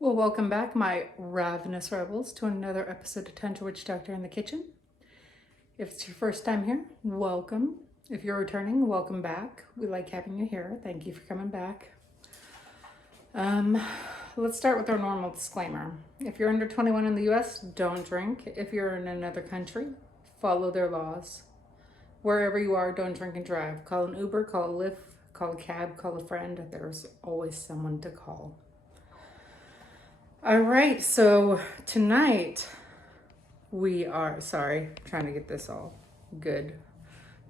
Well, welcome back, my ravenous rebels, to another episode of Tender Witch Doctor in the Kitchen. If it's your first time here, welcome. If you're returning, welcome back. We like having you here. Thank you for coming back. Let's start with our normal disclaimer. If you're under 21 in the US, don't drink. If you're in another country, follow their laws. Wherever you are, don't drink and drive. Call an Uber, call a Lyft, call a cab, call a friend. There's always someone to call. All right, so tonight we are, trying to get this all good.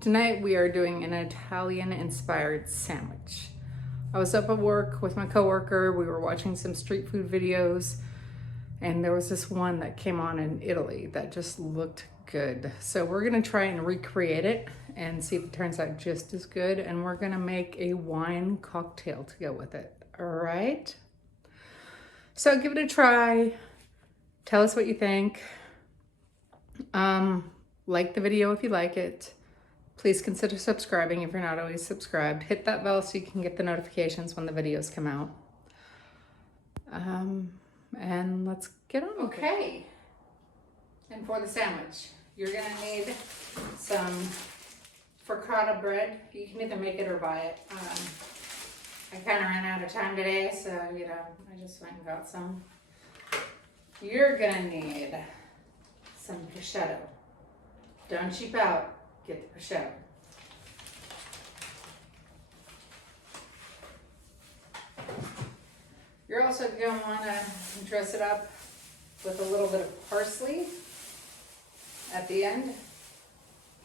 Tonight we are doing an Italian-inspired sandwich. I was up at work with my coworker. We were watching some street food videos, and there was this one that came on in Italy that just looked good. So we're gonna try and recreate it and see if it turns out just as good, and we're gonna make a wine cocktail to go with it, all right? So give it a try. Tell us what you think. Like the video if you like it. Please consider subscribing if you're not always subscribed. Hit that bell so you can get the notifications when the videos come out. And let's get on. Okay. And for the sandwich, you're gonna need some Fricotta bread. You can either make it or buy it. I kind of ran out of time today, so, I just went and got some. You're gonna need some prosciutto. Don't cheap out, get the prosciutto. You're also gonna wanna dress it up with a little bit of parsley at the end.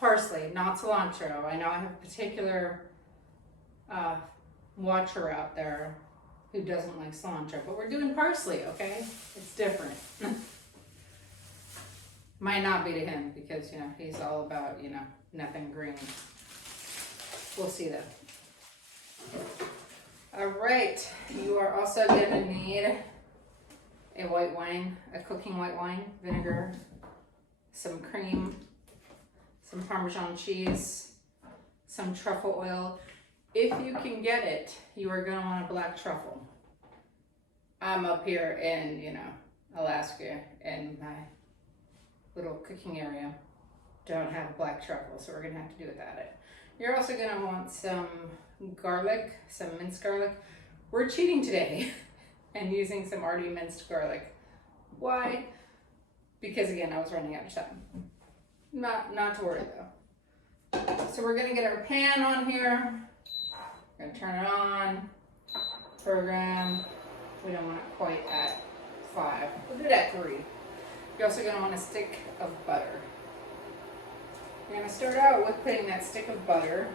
Parsley, not cilantro. I know I have a particular watcher out there who doesn't like cilantro, but we're doing parsley, okay? It's different. Might not be to him because, he's all about, nothing green. We'll see though. All right, you are also gonna need a white wine, a cooking white wine, vinegar, some cream, some Parmesan cheese, some truffle oil. If you can get it, you are gonna want a black truffle. I'm up here in, Alaska, in my little cooking area. Don't have black truffle, so we're gonna have to do without it. You're also gonna want some garlic, some minced garlic. We're cheating today and using some already minced garlic. Why? Because again, I was running out of time. Not to worry though. So we're gonna get our pan on here. We're gonna turn it on, program. We don't want it quite at 5. We'll do it at 3. You're also gonna want a stick of butter. You're gonna start out with putting that stick of butter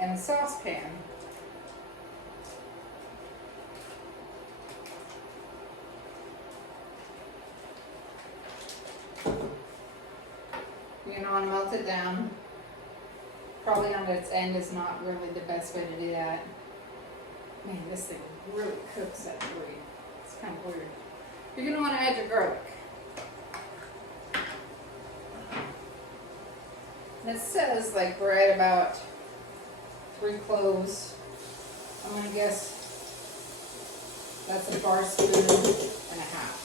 in a saucepan. You're gonna wanna melt it down. Probably on its end is not really the best way to do that. Man, this thing really cooks at 3. It's kind of weird. You're gonna wanna add your garlic. And it says like right about 3 cloves. I'm gonna guess that's a bar spoon and a half.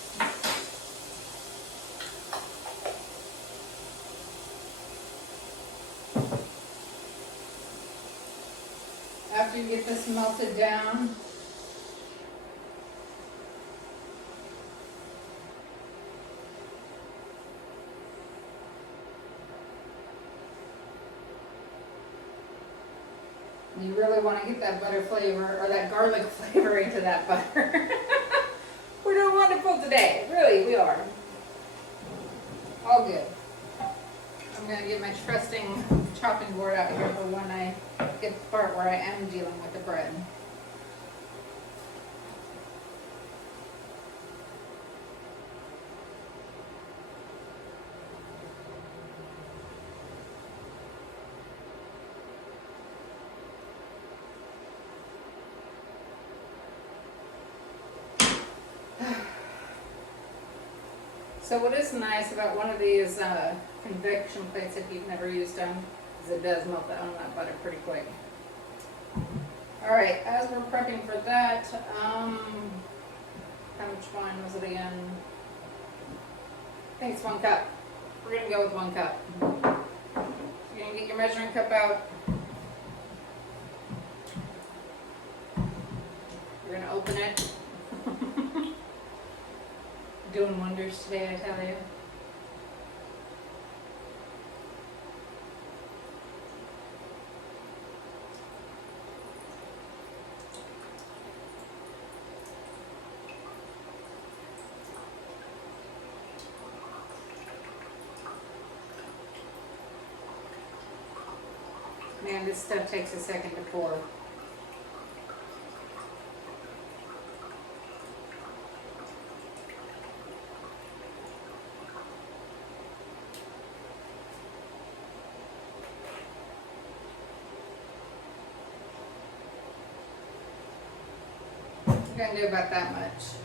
After you get this melted down, you really want to get that butter flavor or that garlic flavor into that butter. We're doing wonderful today. Really, we are. All good. I'm going to get my trusting chopping board out here for when I get the part where I am dealing with the bread. So what is nice about one of these convection plates, if you've never used them, is it does melt down that butter pretty quick. All right, as we're prepping for that, How much wine was it again? I think it's 1 cup. We're gonna go with 1 cup. You're gonna get your measuring cup out. You're gonna open it. Doing wonders today, I tell you. Man, this stuff takes a second to pour. We're gonna do about that much.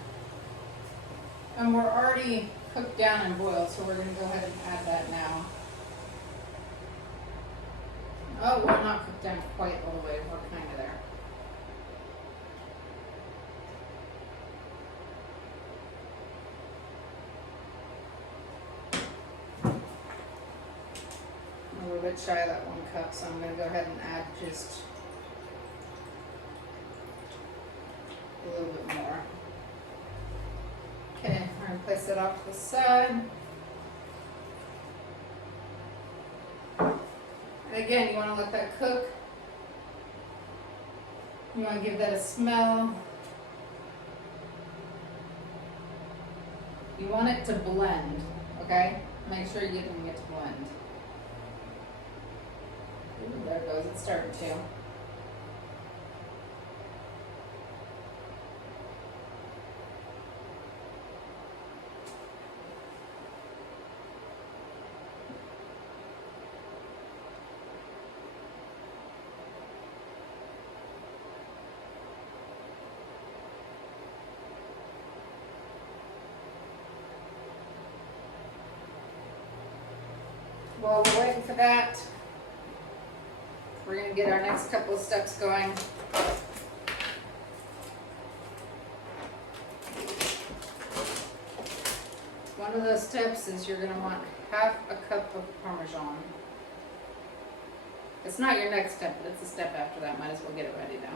And we're already cooked down and boiled, so we're gonna go ahead and add that now. Oh, we're not cooked down quite all the way. We're kind of there. A little bit shy of that 1 cup, so I'm going to go ahead and add just a little bit more. Okay, I'm going to place it off to the side. And again, you want to let that cook. You want to give that a smell. You want it to blend, okay? Make sure you're getting it to blend. Ooh, there it goes, it's starting to. While we're waiting for that, we're going to get our next couple of steps going. One of those steps is you're going to want half a cup of Parmesan. It's not your next step, but it's a step after that. Might as well get it ready now.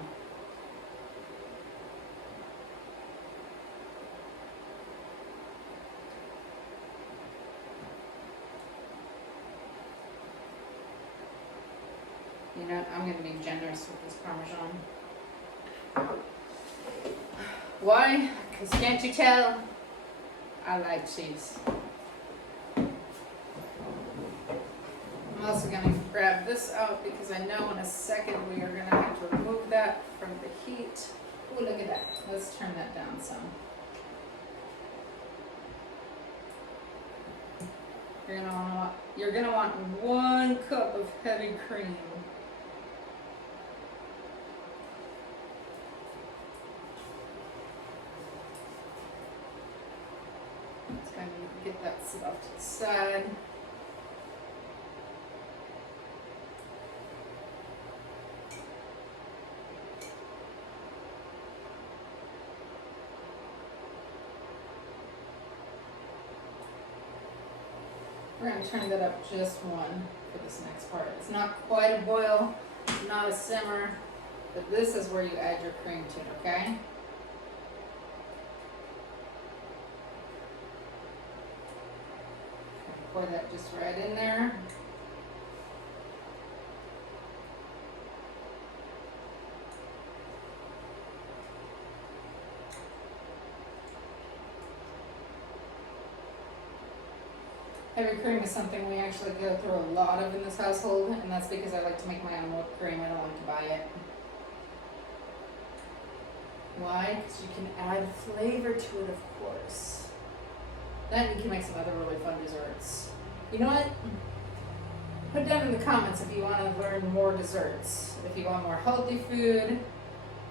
You know, I'm going to be generous with this Parmesan. Why? Because can't you tell? I like cheese. I'm also going to grab this out because I know in a second we are going to have to remove that from the heat. Oh, look at that. Let's turn that down some. You're going to want 1 cup of heavy cream. Get that set off to the side. We're going to turn that up just 1 for this next part. It's not quite a boil, not a simmer, but this is where you add your cream to it, okay? Pour that just right in there. Heavy cream is something we actually go through a lot of in this household, and that's because I like to make my own whipped cream. I don't like to buy it. Why? Because you can add flavor to it, of course. Then you can make some other really fun desserts. You know what? Put down in the comments if you want to learn more desserts. If you want more healthy food,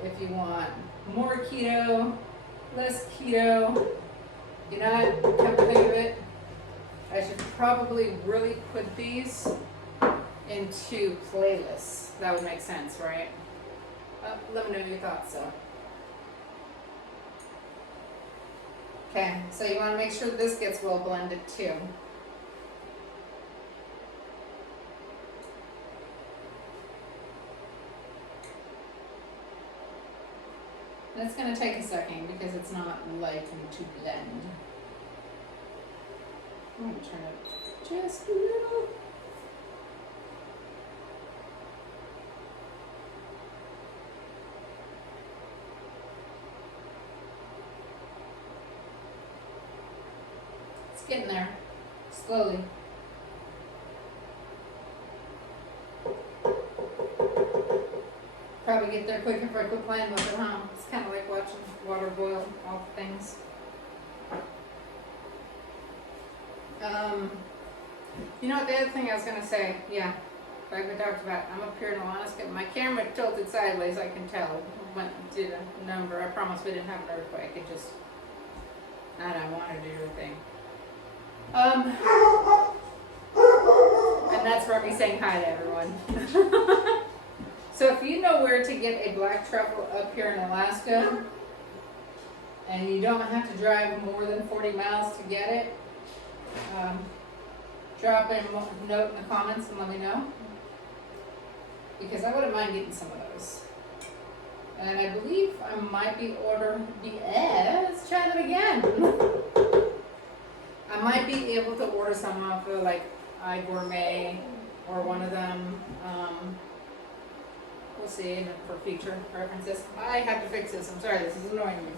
if you want more keto, less keto. You know what? Come to think of it, I should probably really put these into playlists. That would make sense, right? Let me know your thoughts though. Okay, so you want to make sure this gets well blended too. And it's going to take a second because it's not likely to blend. I'm going to turn it just a little. It's getting there, slowly. Probably get there quicker if I quit playing with it, huh? It's kind of like watching water boil all things. You know what, the other thing I was going to say, yeah, like we talked about, I'm up here in Alaskan. My camera tilted sideways, I can tell. Went and did a number. I promise we didn't have an earthquake. It just, I don't want to do your thing. And that's for me saying hi to everyone. So if you know where to get a black truffle up here in Alaska, and you don't have to drive more than 40 miles to get it, drop a note in the comments and let me know. Because I wouldn't mind getting some of those. And I believe I might be ordering let's try that again. I might be able to order some off of like iGourmet or one of them. We'll see for future references. I have to fix this. I'm sorry, this is annoying me.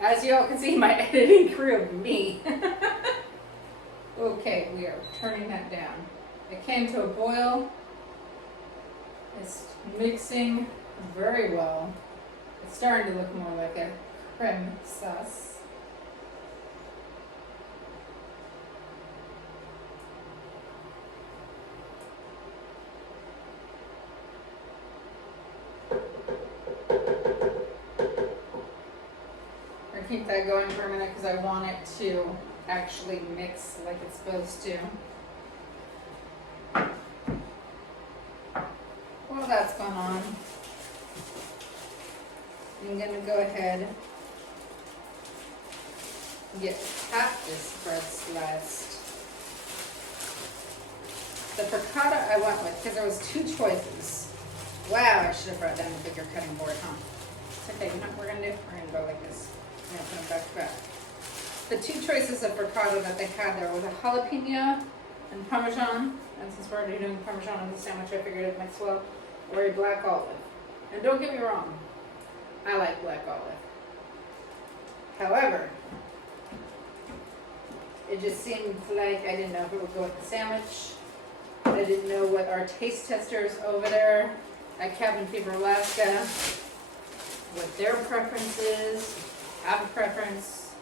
As you all can see, my editing crew of me. Okay, we are turning that down. It came to a boil. It's mixing very well. It's starting to look more like a creme sauce. I keep that going for a minute because I want it to actually mix like it's supposed to. While that's going on, I'm going to go ahead and get half this bread sliced. The fricotta I went with because there was two choices. Wow, I should have brought down a bigger cutting board, huh? It's okay, you know what we're going to do? We're going to go like this. I'm going to put them back to back. The two choices of fricotta that they had there was a jalapeno and Parmesan. And since we're already doing Parmesan on the sandwich, I figured it mixed well. Or a black olive. And don't get me wrong, I like black olive. However, it just seemed like I didn't know if it would go with the sandwich. I didn't know what our taste testers over there at Cabin Fever Alaska, what their preferences, have a preference.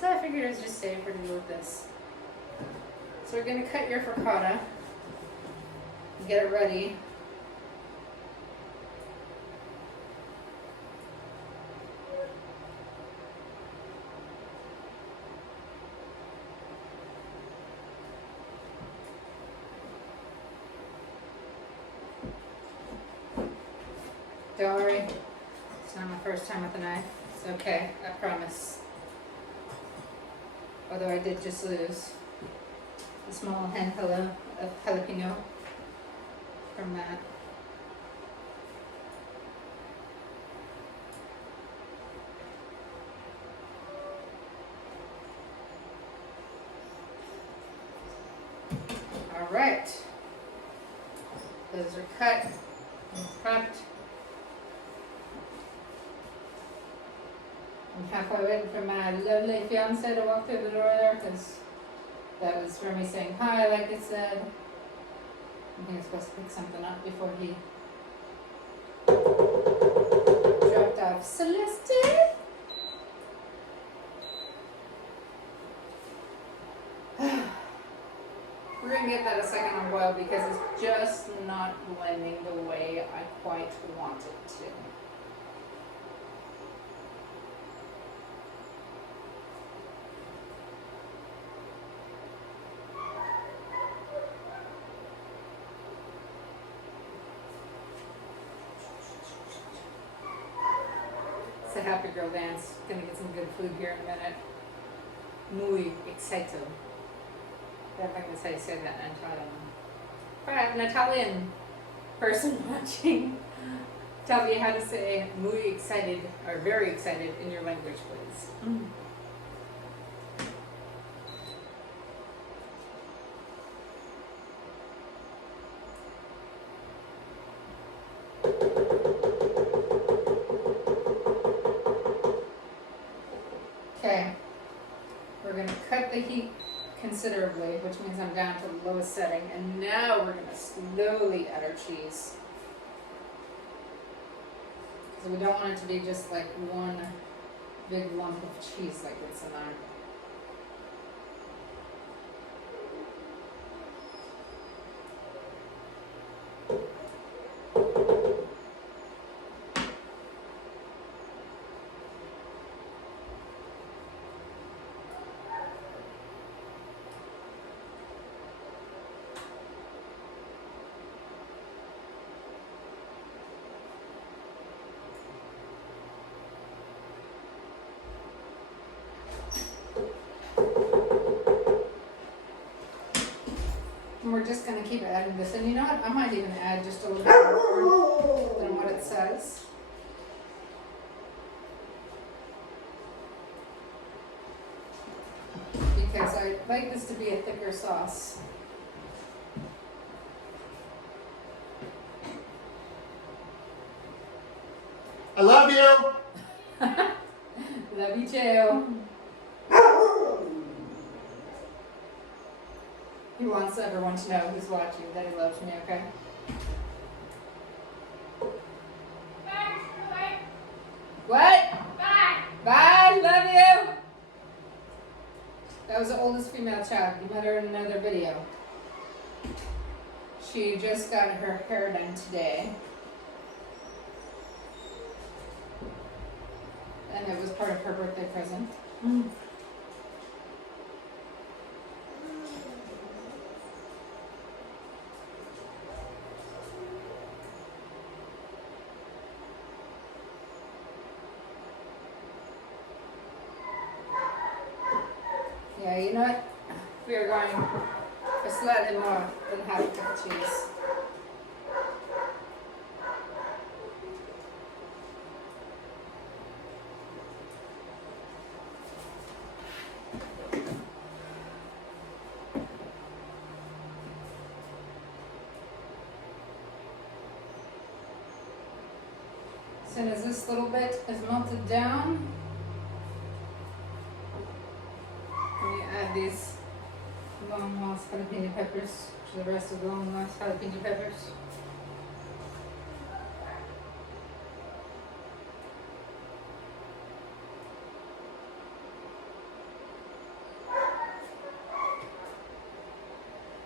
So I figured it was just safer to do with this. So we're going to cut your fricotta and get it ready. Don't worry, it's not my first time with a knife. It's okay, I promise. Although I did just lose a small handful of jalapeno from that. All right, those are cut and prepped. I'm halfway waiting for my lovely fiance to walk through the door there because that was for me saying hi, like I said. I think I'm supposed to pick something up before he dropped off Celeste. We're going to give that a second on boil because it's just not blending the way I quite want it to. happy girl dance. Gonna get some good food here in a minute. Muy excited. I think that's how you say that in Italian. If I have an Italian person watching, tell me how to say muy excited or very excited in your language, please. Okay, we're going to cut the heat considerably, which means I'm down to the lowest setting, and now we're going to slowly add our cheese. So we don't want it to be just like one big lump of cheese like it's in there. And we're just going to keep adding this. And you know what? I might even add just a little bit more than what it says. Because I like this to be a thicker sauce. I love you. Love you too. He wants everyone to know who's watching that he loves me, okay? What? Bye. Bye, love you. That was the oldest female child. You met her in another video. She just got her hair done today. And it was part of her birthday present. Yeah, you know what? We are going for slightly more than half a cup of cheese. As soon as this little bit is melted down, we add these long lost jalapeno peppers to the rest of the long lost jalapeno peppers.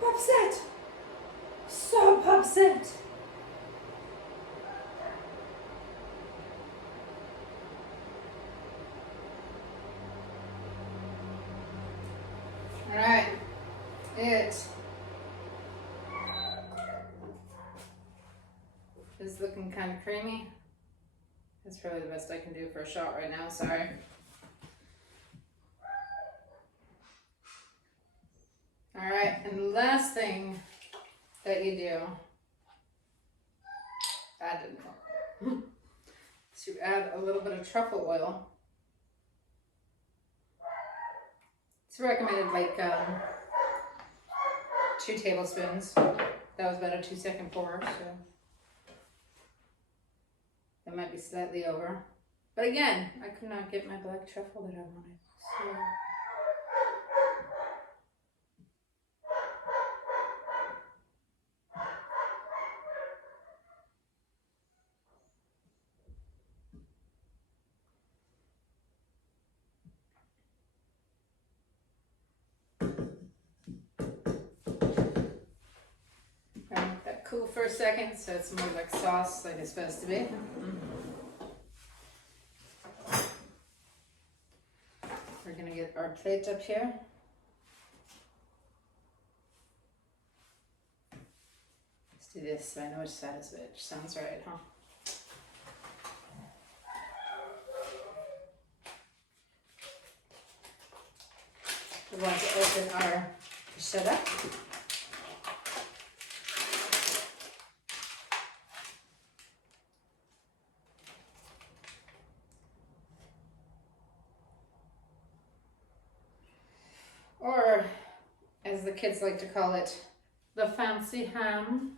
Upset! So upset! Alright, it is looking kind of creamy. That's probably the best I can do for a shot right now, sorry. Alright, and the last thing that you do, is you add a little bit of truffle oil. It's recommended like 2 tablespoons. That was about a 2-second pour, so that might be slightly over. But again, I could not get my black truffle that I wanted. So let that cool for a second, so it's more like sauce like it's supposed to be. We're gonna get our plate up here. Let's do this so I know which side is which. Sounds right, huh? we're going to open our prosciutto. Or, as the kids like to call it, the fancy ham.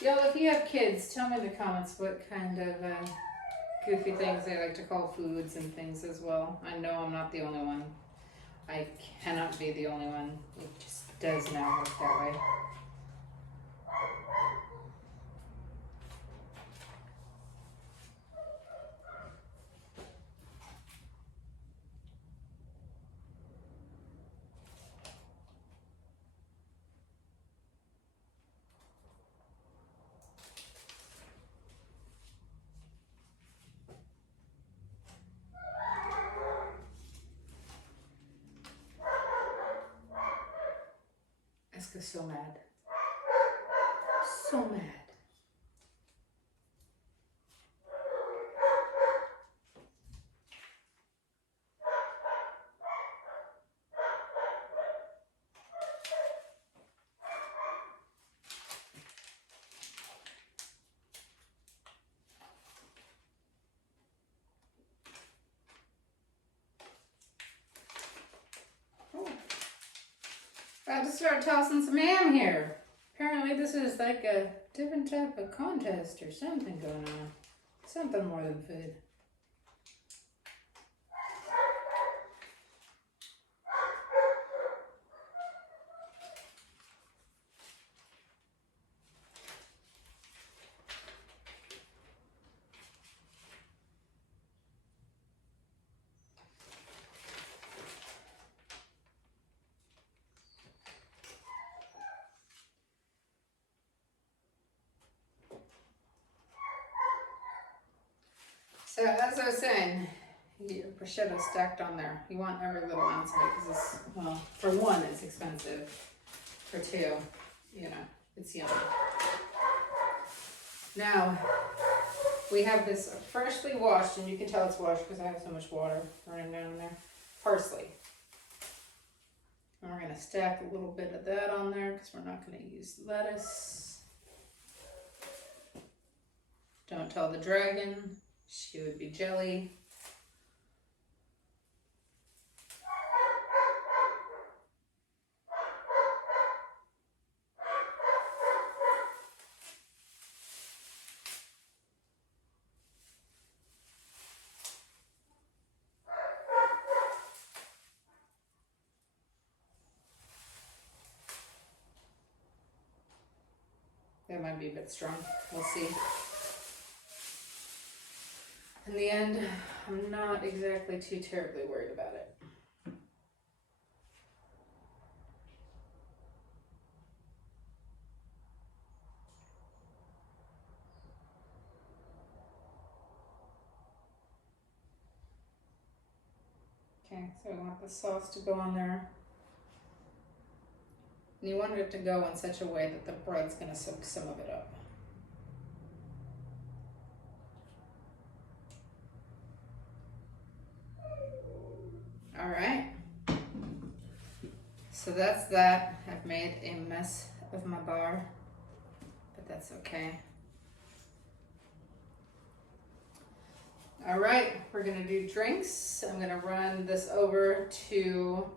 Y'all, if you have kids, tell me in the comments what kind of goofy things they like to call foods and things as well. I know I'm not the only one. I cannot be the only one. It just does not work that way. Eska's so mad. So mad. About to start tossing some ham here. Apparently this is like a different type of contest or something going on. Something more than food. So as I was saying, your prosciutto stacked on there. You want every little ounce of it because it's, well, for one, it's expensive. For two, you know, it's yummy. Now, we have this freshly washed, and you can tell it's washed because I have so much water running down there, parsley. And we're gonna stack a little bit of that on there because we're not gonna use lettuce. Don't tell the dragon. She would be jelly. That might be a bit strong. We'll see. In the end, I'm not exactly too terribly worried about it. Okay, so we want the sauce to go on there. And you want it to go in such a way that the bread's going to soak some of it up. All right. So that's that. I've made a mess of my bar, but that's okay. All right, we're gonna do drinks. I'm gonna run this over to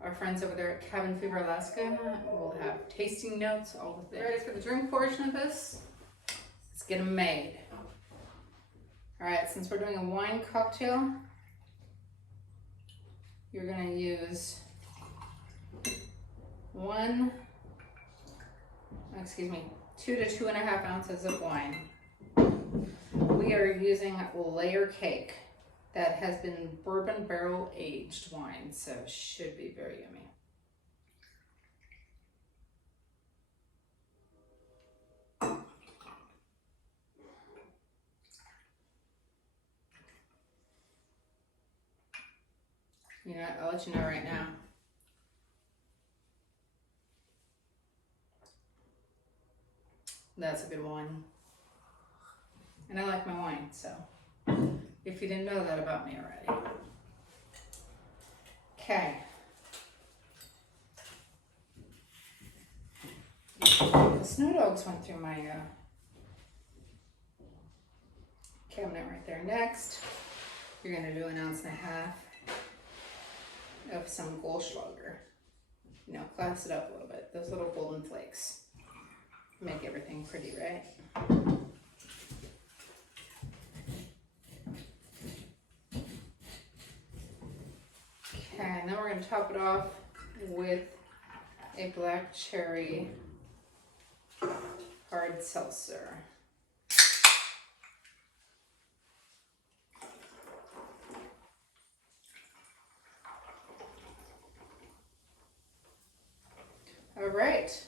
our friends over there at Cabin Fever, Alaska. We'll have tasting notes, all the things. Ready for the drink portion of this? Let's get them made. All right, since we're doing a wine cocktail, you're gonna use 2 to 2.5 ounces of wine. We are using layer cake that has been bourbon barrel aged wine, so it should be very yummy. You know what, I'll let you know right now. That's a good one. And I like my wine, so if you didn't know that about me already. Okay. The snow dogs went through my cabinet right there. Next, you're gonna do 1.5 ounces of some goldschlager. You know, class it up a little bit. Those little golden flakes make everything pretty, right? Okay, and then we're gonna top it off with a black cherry hard seltzer. All right.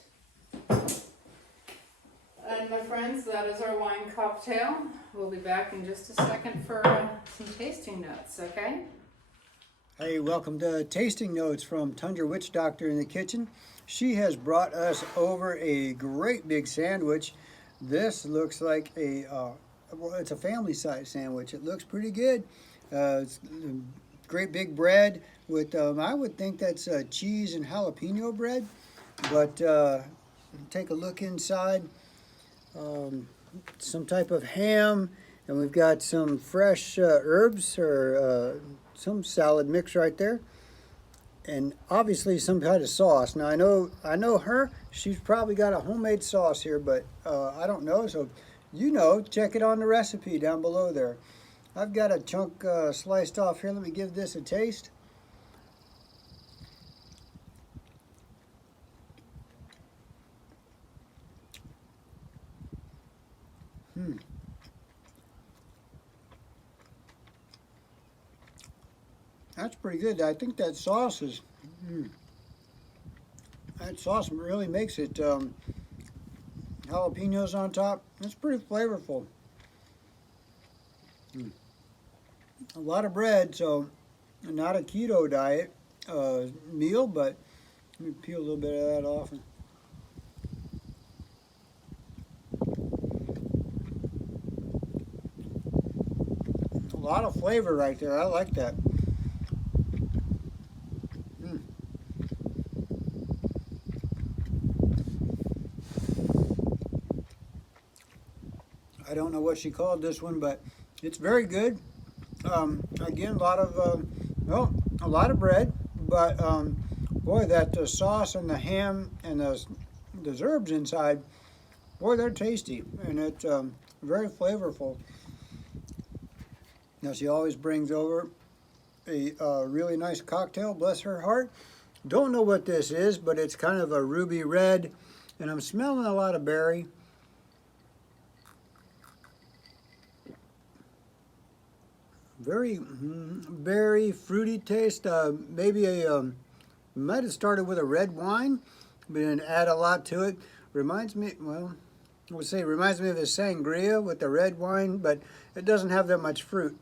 And my friends, that is our wine cocktail. We'll be back in just a second for some tasting notes, okay? Hey, welcome to Tasting Notes from Tundra Witch Doctor in the Kitchen. She has brought us over a great big sandwich. This looks like well, it's a family size sandwich. It looks pretty good. It's great big bread with, I would think that's cheese and jalapeno bread. But take a look inside. Some type of ham, and we've got some fresh herbs or some salad mix right there, and obviously some kind of sauce. Now I know her. She's probably got a homemade sauce here, but I don't know. So check it on the recipe down below there. I've got a chunk sliced off here. Let me give this a taste. That's pretty good. I think that sauce is, that sauce really makes it, jalapenos on top. It's pretty flavorful. A lot of bread, so not a keto diet meal, but let me peel a little bit of that off. A lot of flavor right there. I like that. I don't know what she called this one, but it's very good. Again, a lot of bread, but boy, that sauce and the ham and those herbs inside, boy, they're tasty, and it's very flavorful. Now, she always brings over a really nice cocktail, bless her heart. Don't know what this is, but it's kind of a ruby red, and I'm smelling a lot of berry. Very berry, fruity taste. Maybe might have started with a red wine, but then add a lot to it. Reminds me, well, I would say reminds me of a sangria with the red wine, but it doesn't have that much fruit.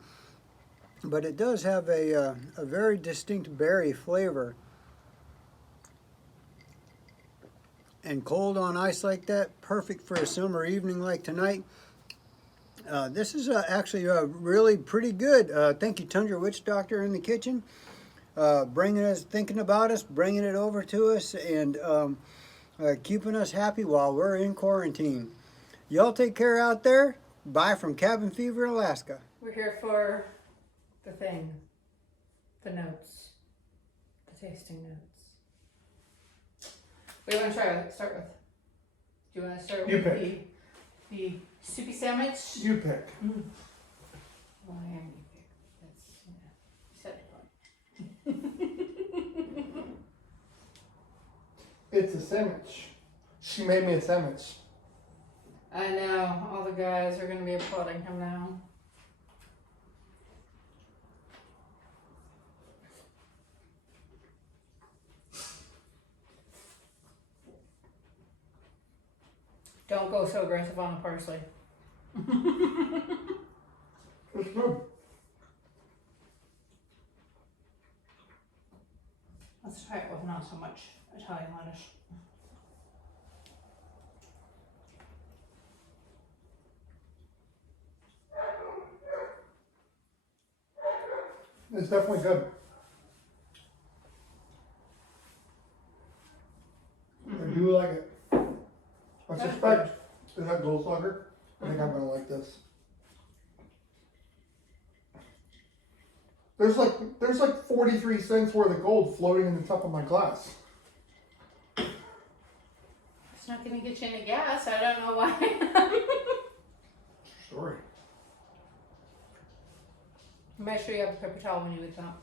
But it does have a very distinct berry flavor. And cold on ice like that, perfect for a summer evening like tonight. This is actually really pretty good. Thank you, Tundra Witch Doctor in the Kitchen, thinking about us, bringing it over to us, and keeping us happy while we're in quarantine. Y'all take care out there. Bye from Cabin Fever, Alaska. We're here for the thing, the notes, the tasting notes. What do you want to start with? Do you want to start You with pick. the soupy sandwich? You pick. Well, I am you pick. That's, you said it. It's a sandwich. She made me a sandwich. I know, all the guys are going to be applauding him now. Don't go so aggressive on the parsley. It's good. Let's try it with not so much Italian lettuce. It's definitely good. I do like it. I suspect it had goldschlager. I think I'm gonna like this. There's like 43 cents worth of gold floating in the top of my glass. It's not gonna get you any gas. I don't know why. Story. Make sure you have a paper towel when you eat that.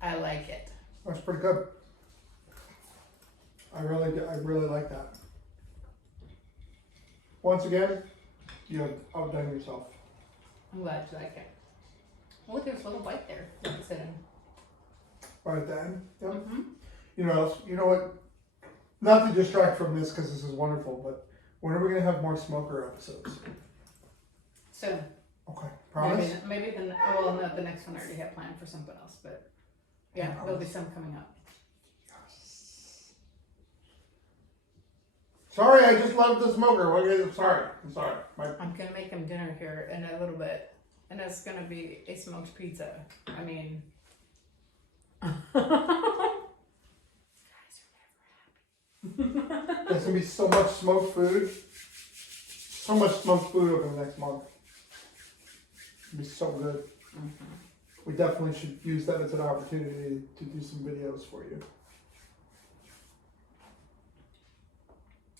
I like it. That's pretty good. I really like that. Once again, you have outdone yourself. I'm glad you like it. Look, there's a little bite there. Like I said. Right at the end. Yep. Mm-hmm. You know what else? You know what? Not to distract from this because this is wonderful, but when are we gonna have more smoker episodes? Soon. Okay. Promise? Maybe no, the next one I already have planned for something else, but yeah, there'll be some coming up. Yes. Sorry, I just love the smoker. I'm sorry. I'm gonna make him dinner here in a little bit, and it's gonna be a smoked pizza. I mean, guys are never happy. There's gonna be so much smoked food. So much smoked food over the next month. It'll be so good. Mm-hmm. We definitely should use that as an opportunity to do some videos for you.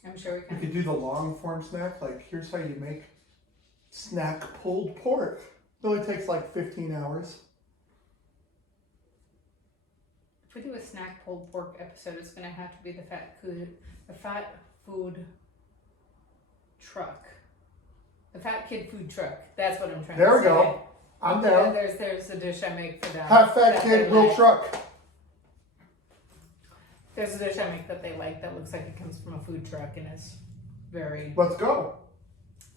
I'm sure we We can. could do the long form snack, like here's how you make snack pulled pork. It only takes like 15 hours. If we do a snack pulled pork episode, it's gonna have to be the fat food truck. The fat kid food truck. That's what I'm trying There to we say. go. I'm down. There's a dish I make for them. Have fat that kid they will like. truck. There's a dish I make that they like that looks like it comes from a food truck and is very. Let's go.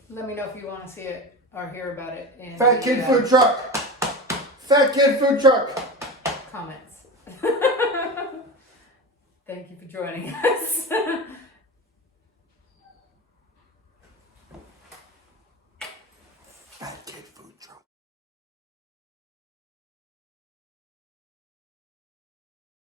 Let me know if you want to see it or hear about it in Fat kid the, food truck. Fat kid food truck. comments. Thank you for joining us.